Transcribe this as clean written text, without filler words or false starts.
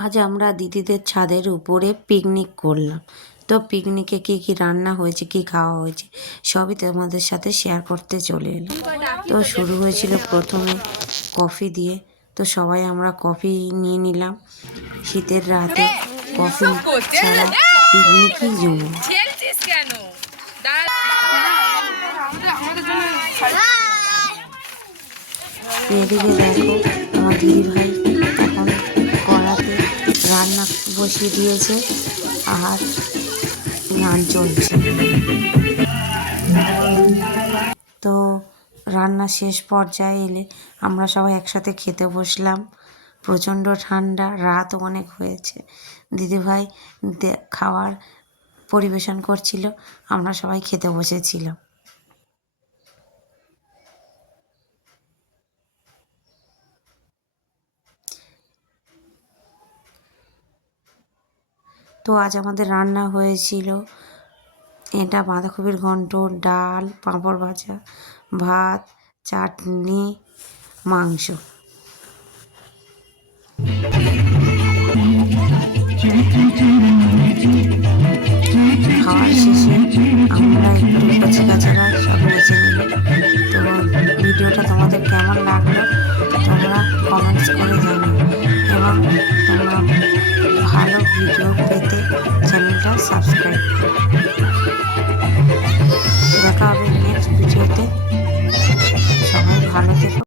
আজ আমরা দিদিদের ছাদের উপরে পিকনিক করলাম। তো পিকনিকে কী কী রান্না হয়েছে, কী খাওয়া হয়েছে সবই তোমাদের সাথে শেয়ার করতে চলে এলাম। তো শুরু হয়েছিল প্রথমে কফি দিয়ে। তো সবাই আমরা কফি নিয়ে নিলাম। শীতের রাতে কফি ছাড়া পিকনিকই জমে। এদিকে দেখো আমার দিদিভাই এখন কড়াতে রান্না বসিয়ে দিয়েছে আর গান চলছে। তো রান্না শেষ পর্যায়ে এলে আমরা সবাই একসাথে খেতে বসলাম। প্রচণ্ড ঠান্ডা, রাতও অনেক হয়েছে। দিদিভাই খাবার পরিবেশন করছিল, আমরা সবাই খেতে বসেছিলাম। তো আজ আমাদের রান্না হয়েছিল এটা বাঁধাকপির ঘন্ট, ডাল, পাঁপড় ভাজা, ভাত, চাটনি, মাংস।